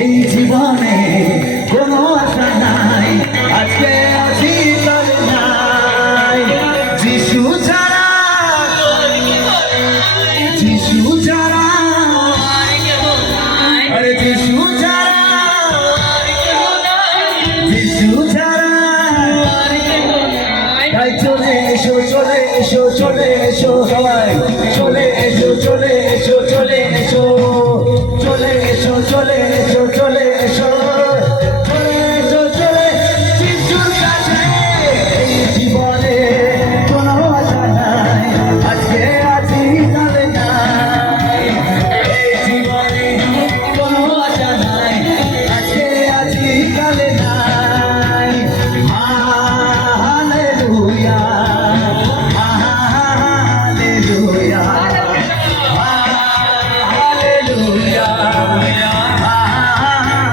এই জীবনে কোনো আশা নাই, আজকে আছি কাল নাই। যিশু ছাড়া, যিশু ছাড়া, আরে যিশু ছাড়া, যিশু ছাড়া। তাই চলে এসো, চলে এসো, চলে এসো সবাই, চলে এসো, চলে এসো, চলে এসো, চলে এসো, চলে এসো, চলে এসো, চলে এসো, চলে যিশুর কাছে। এই জীবনে কোনো আশা নাই, আজকে আছি কাল নাই। এই জীবনে কোনো আশা নাই, আজকে আছি কাল নাই। Hallelujah, hallelujah,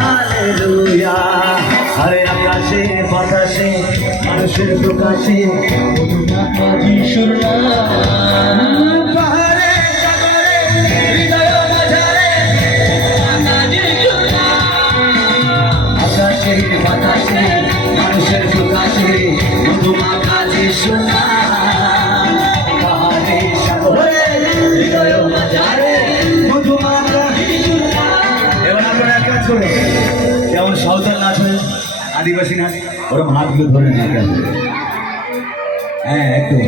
hallelujah. আরে আকাশে বাতাসে মানুষের প্রকাশে যিশুর নাম। পাহাড়ে সাগরে হৃদয় মাঝারে আকাশে বাতাসে মানুষের প্রকাশে মধুমাখা যিশুর নাম। পাহাড়ে সাগরে হৃদয় মাঝারে মধুমাখা যিশুর নাম। এবার আপনারা এক কাজ করে, যেমন সাঁওতাল নাচ হয়, আদিবাসী নাচ, ওরকম হাতগুলো ধরে নাচ। হ্যাঁ একদম।